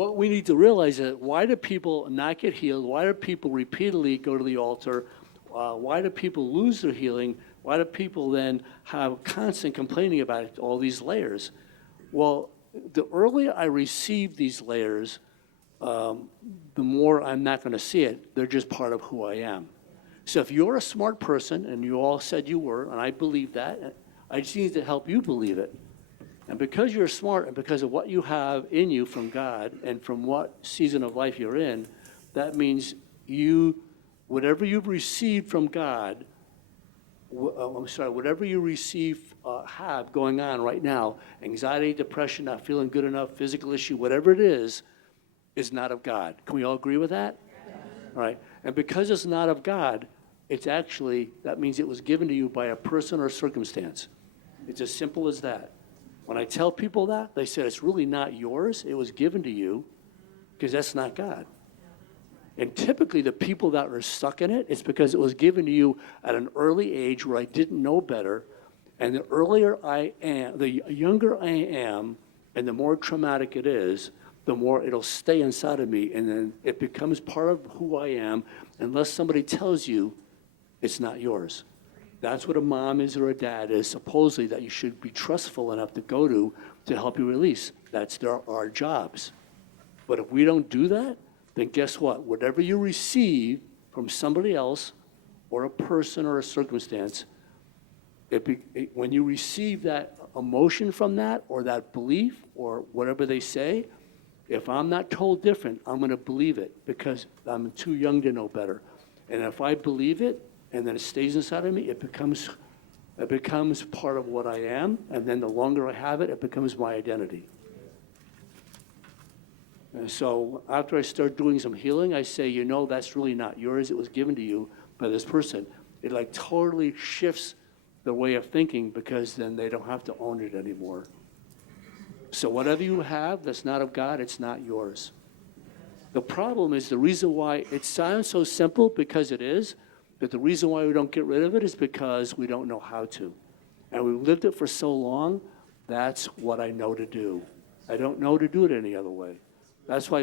what we need to realize is why do people not get healed? Why do people repeatedly go to the altar? Why do people lose their healing? Why do people then have constant complaining about it, all these layers? Well, the earlier I receive these layers, the more I'm not going to see it. They're just part of who I am. So if you're a smart person, and you all said you were, and I believe that, I just need to help you believe it. And because you're smart and because of what you have in you from God and from what season of life you're in, that means whatever you've received from God, whatever you have going on right now, anxiety, depression, not feeling good enough, physical issue, whatever it is not of God. Can we all agree with that? Yes. All right. And because it's not of God, that means it was given to you by a person or circumstance. It's as simple as that. When I tell people that, they said it's really not yours. It was given to you because that's not God. And typically the people that are stuck in it, it's because it was given to you at an early age where I didn't know better. And the younger I am, and the more traumatic it is, the more it'll stay inside of me. And then it becomes part of who I am unless somebody tells you it's not yours. That's what a mom is or a dad is, supposedly, that you should be trustful enough to go to help you release. That's our jobs. But if we don't do that, then guess what? Whatever you receive from somebody else or a person or a circumstance, when you receive that emotion from that or that belief or whatever they say, if I'm not told different, I'm going to believe it because I'm too young to know better. And if I believe it and then it stays inside of me, it becomes part of what I am. And then the longer I have it, it becomes my identity. And so after I start doing some healing, I say, that's really not yours. It was given to you by this person. It totally shifts the way of thinking because then they don't have to own it anymore. So whatever you have that's not of God, it's not yours. The problem is the reason why it sounds so simple, because it is, but the reason why we don't get rid of it is because we don't know how to. And we've lived it for so long, that's what I know to do. I don't know to do it any other way. That's why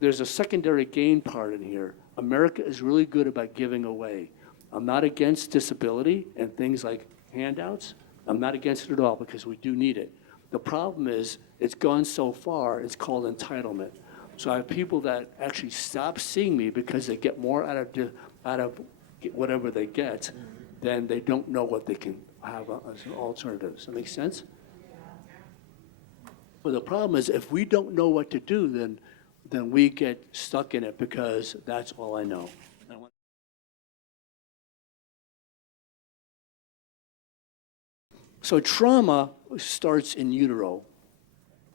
there's a secondary gain part in here. America is really good about giving away. I'm not against disability and things like handouts. I'm not against it at all because we do need it. The problem is it's gone so far, it's called entitlement. So I have people that actually stop seeing me because they get more out of whatever they get than they don't know what they can have as an alternative. Does that make sense? But the problem is if we don't know what to do, then we get stuck in it because that's all I know. So trauma starts in utero.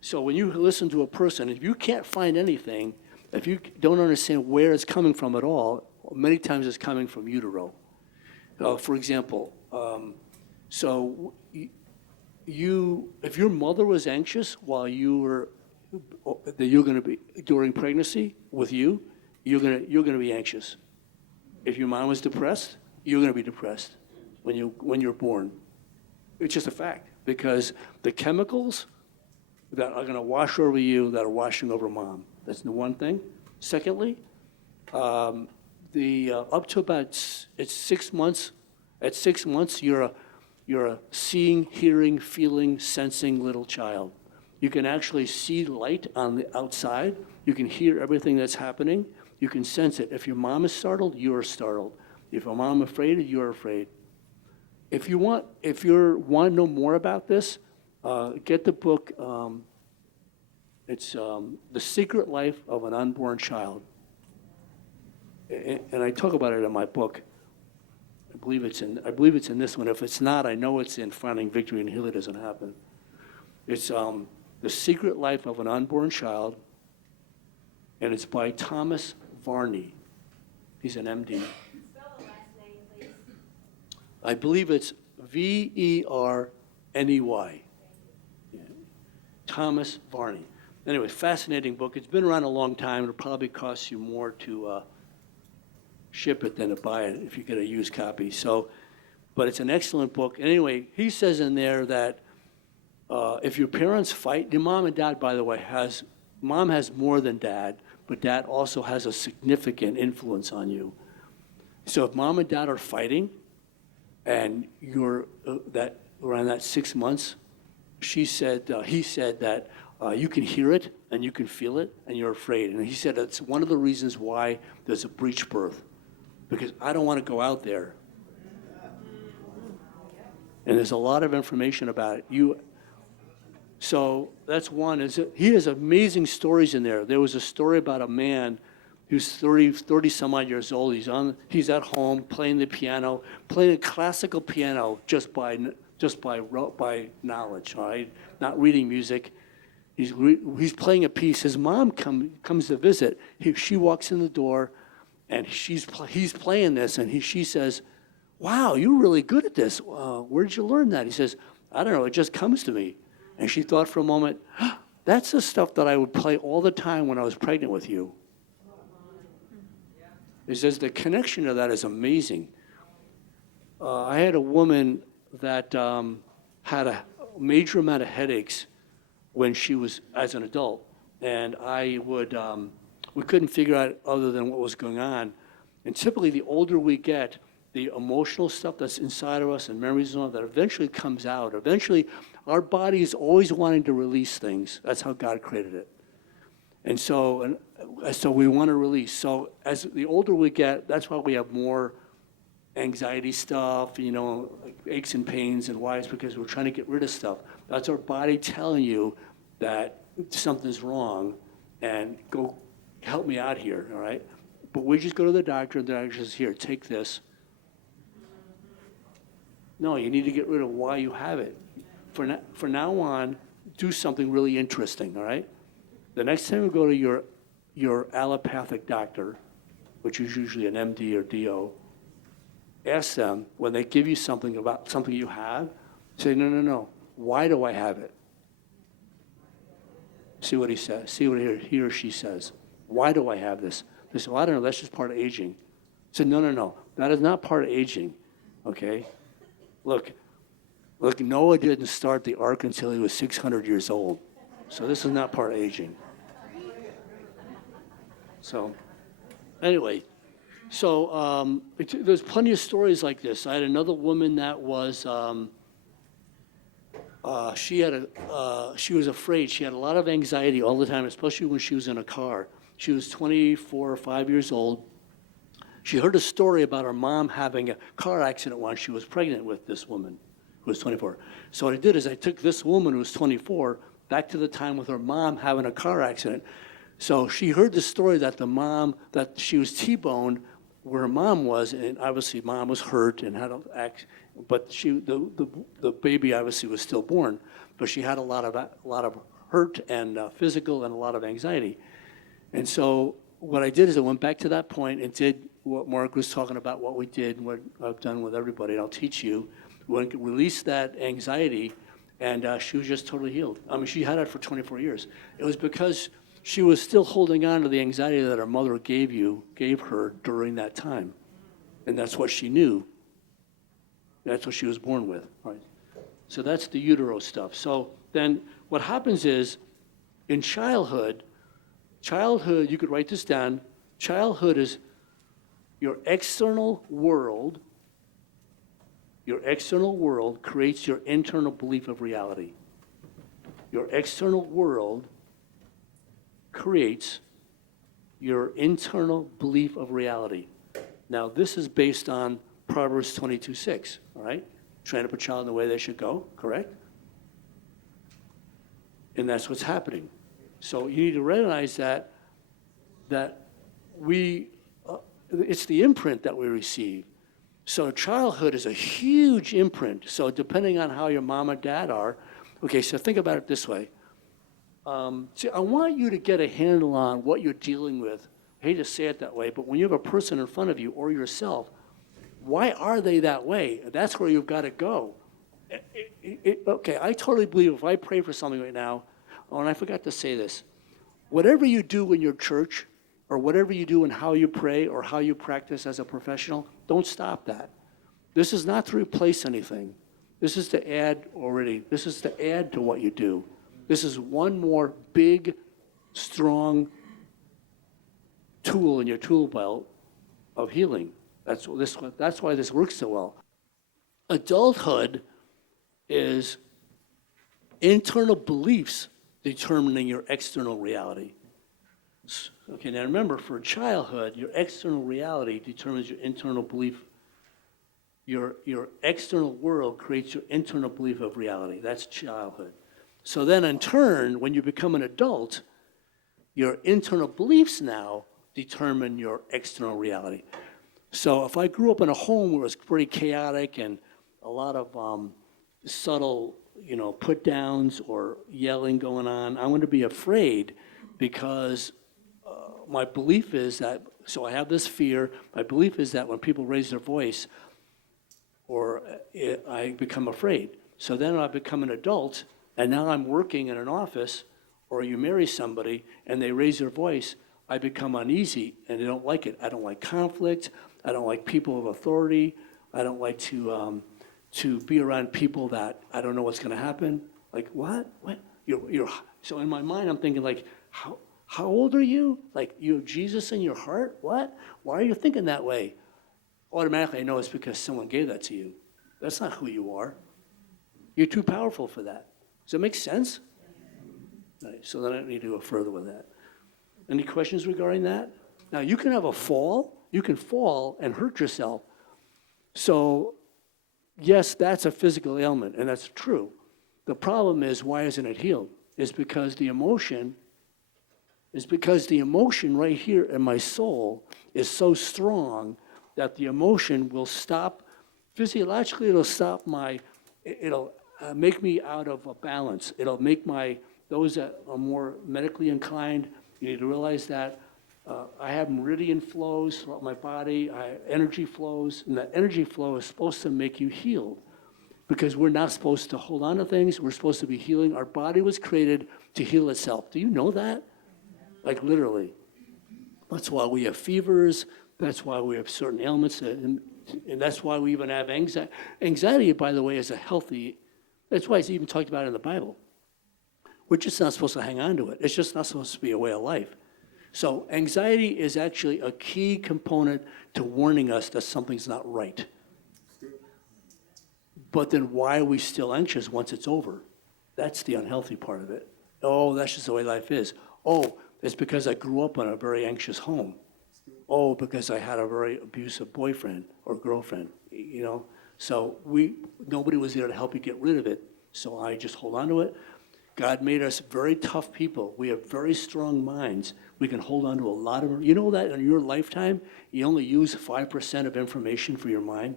So when you listen to a person, if you can't find anything, if you don't understand where it's coming from at all, many times it's coming from utero. For example, if your mother was anxious while you're going to be during pregnancy with you, you're going to be anxious. If your mom was depressed, you're going to be depressed when you're born. It's just a fact because the chemicals that are going to wash over you that are washing over mom. That's the one thing. Secondly, up to about it's 6 months. At 6 months, you're a seeing, hearing, feeling, sensing little child. You can actually see light on the outside. You can hear everything that's happening. You can sense it. If your mom is startled, you're startled. If your mom is afraid, you're afraid. If you want to know more about this, get the book. It's The Secret Life of an Unborn Child, and I talk about it in my book. I believe it's in this one. If it's not, I know it's in Finding Victory and Heal It Doesn't Happen. It's The Secret Life of an Unborn Child, and it's by Thomas Varney. He's an MD. Spell the last name, please. I believe it's Verney. Yeah. Thomas Varney. Anyway, fascinating book. It's been around a long time. It'll probably cost you more to ship it than to buy it if you get a used copy. But it's an excellent book. Anyway, he says in there that if your parents fight, your mom and dad, by the way, has Mom has more than dad, but dad also has a significant influence on you. So if mom and dad are fighting, and you're that around that 6 months, he said that you can hear it and you can feel it and you're afraid. And he said that's one of the reasons why there's a breech birth, because I don't want to go out there. And there's a lot of information about it. So that's one. He has amazing stories in there. There was a story about a man who's 30 some odd years old. He's at home playing the piano, playing a classical piano just by knowledge, all right? Not reading music. He's playing a piece. His mom comes to visit. She walks in the door, and he's playing this, and she says, "Wow, you're really good at this. Where did you learn that?" He says, "I don't know. It just comes to me." And she thought for a moment, "That's the stuff that I would play all the time when I was pregnant with you." He says the connection to that is amazing. I had a woman that had a major amount of headaches when she was as an adult, and we couldn't figure out other than what was going on. And typically, the older we get, the emotional stuff that's inside of us and memories and all that eventually comes out. Eventually, our body is always wanting to release things. That's how God created it. And so we want to release. So as the older we get, that's why we have more anxiety stuff, like aches and pains and why it's because we're trying to get rid of stuff. That's our body telling you that something's wrong and go help me out here, all right? But we just go to the doctor and the doctor says, "Here, take this." No, you need to get rid of why you have it. For now on, do something really interesting, all right? The next time you go to your allopathic doctor, which is usually an MD or DO, ask them, when they give you something about something you have, say, no, why do I have it? See what he says. See what he or she says. Why do I have this? They say, "Well, I don't know, that's just part of aging." I said, no, that is not part of aging, okay? Look, Noah didn't start the ark until he was 600 years old. So this is not part of aging. So anyway, there's plenty of stories like this. I had another woman that was, she was afraid. She had a lot of anxiety all the time, especially when she was in a car. She was 24 or 5 years old. She heard a story about her mom having a car accident while she was pregnant with this woman who was 24. So what I did is I took this woman who was 24 back to the time with her mom having a car accident. So she heard the story that she was T-boned where her mom was, and obviously mom was hurt and had to act, but the baby obviously was stillborn, but she had a lot of hurt and physical and a lot of anxiety. And so what I did is I went back to that point and did what Mark was talking about, what we did, and what I've done with everybody, and I'll teach you. We released that anxiety, and she was just totally healed. I mean, she had it for 24 years. It was because she was still holding on to the anxiety that her mother gave her during that time. And that's what she knew. That's what she was born with. Right? So that's the utero stuff. So then what happens is, in childhood, you could write this down, childhood is your external world creates your internal belief of reality. Your external world creates your internal belief of reality. Now, this is based on Proverbs 22:6, all right? Train up a child in the way they should go, correct? And that's what's happening. So you need to recognize that it's the imprint that we receive. So childhood is a huge imprint. So depending on how your mom or dad are, okay, so think about it this way. See, I want you to get a handle on what you're dealing with. I hate to say it that way, but when you have a person in front of you or yourself, why are they that way? That's where you've got to go. Okay, I totally believe if I pray for something right now, and I forgot to say this, whatever you do in your church, or whatever you do in how you pray or how you practice as a professional, don't stop that. This is not to replace anything. This is to add to what you do. This is one more big strong tool in your tool belt of healing. That's why this works so well. Adulthood is internal beliefs determining your external reality. Okay, now remember, for childhood, your external reality determines your internal belief. Your external world creates your internal belief of reality. That's childhood. So then in turn, when you become an adult, your internal beliefs now determine your external reality. So if I grew up in a home where it was pretty chaotic and a lot of subtle, put downs or yelling going on, I'm going to be afraid because my belief is that, so I have this fear, my belief is that when people raise their voice, or I become afraid. So then I become an adult, and now I'm working in an office, or you marry somebody, and they raise their voice, I become uneasy, and I don't like it. I don't like conflict. I don't like people of authority. I don't like to be around people that I don't know what's going to happen. Like, what? What? So in my mind, I'm thinking, like, how old are you? Like, you have Jesus in your heart? What? Why are you thinking that way? Automatically, I know it's because someone gave that to you. That's not who you are. You're too powerful for that. Does that make sense? Right, so then I don't need to go further with that. Any questions regarding that? Now, you can have a fall. You can fall and hurt yourself. So, yes, that's a physical ailment, and that's true. The problem is, why isn't it healed? It's because the emotion right here in my soul is so strong that the emotion will stop, physiologically it'll make me out of a balance. It'll make those that are more medically inclined, you need to realize that I have meridian flows throughout my body, energy flows, and that energy flow is supposed to make you healed because we're not supposed to hold on to things, we're supposed to be healing. Our body was created to heal itself. Do you know that? Like literally. That's why we have fevers. That's why we have certain ailments. And that's why we even have anxiety. Anxiety, by the way, is that's why it's even talked about in the Bible. We're just not supposed to hang on to it. It's just not supposed to be a way of life. So anxiety is actually a key component to warning us that something's not right. But then why are we still anxious once it's over? That's the unhealthy part of it. Oh, that's just the way life is. Oh, it's because I grew up in a very anxious home. Oh, because I had a very abusive boyfriend or girlfriend, So nobody was there to help you get rid of it. So I just hold on to it. God made us very tough people. We have very strong minds. We can hold on to a lot of, you know that in your lifetime, you only use 5% of information for your mind?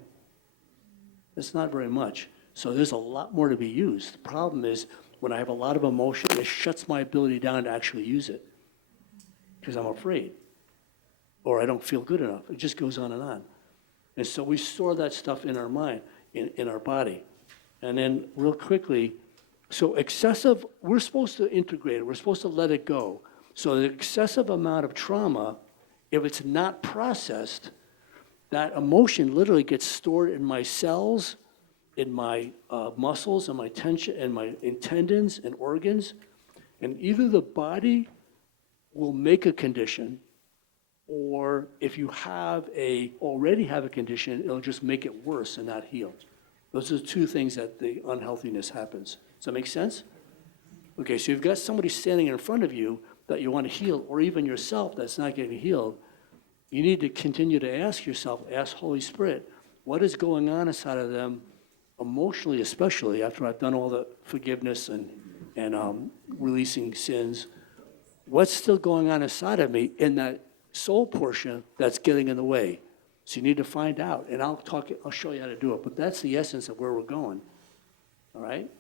That's not very much. So there's a lot more to be used. The problem is when I have a lot of emotion, it shuts my ability down to actually use it because I'm afraid or I don't feel good enough. It just goes on and on. And so we store that stuff in our mind, in our body. And then real quickly, so excessive, we're supposed to integrate it. We're supposed to let it go. So the excessive amount of trauma, if it's not processed, that emotion literally gets stored in my cells, in my muscles, and my tension, and my tendons and organs. And either the body will make a condition, or if you already have a condition, it'll just make it worse and not heal. Those are the two things that the unhealthiness happens. Does that make sense? Okay, so you've got somebody standing in front of you that you want to heal, or even yourself that's not getting healed. You need to continue to ask Holy Spirit, what is going on inside of them, emotionally especially, after I've done all the forgiveness and releasing sins. What's still going on inside of me in that soul portion that's getting in the way? So you need to find out, and I'll show you how to do it, but that's the essence of where we're going, all right?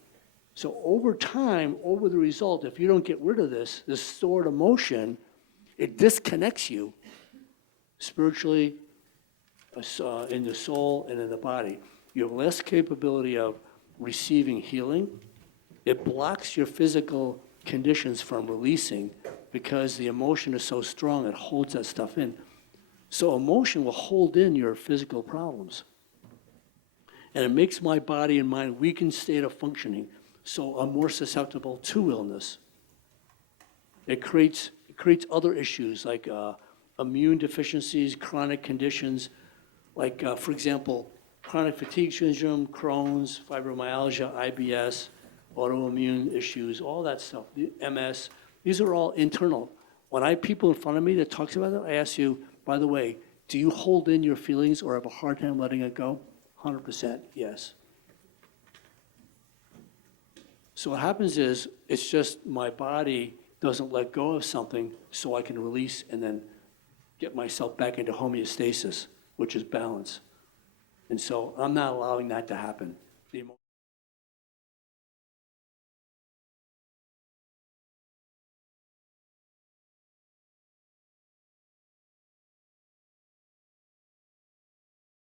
So over time, over the result, if you don't get rid of this stored emotion, it disconnects you spiritually, in the soul, and in the body. You have less capability of receiving healing. It blocks your physical conditions from releasing because the emotion is so strong, it holds that stuff in. So emotion will hold in your physical problems. And it makes my body and mind weakened state of functioning. So I'm more susceptible to illness. It creates other issues like immune deficiencies, chronic conditions, like, for example, chronic fatigue syndrome, Crohn's, fibromyalgia, IBS, autoimmune issues, all that stuff, the MS. These are all internal. When I have people in front of me that talks about it, I ask you, by the way, do you hold in your feelings or have a hard time letting it go? 100% yes. So what happens is, it's just my body doesn't let go of something so I can release and then get myself back into homeostasis, which is balance. And so I'm not allowing that to happen.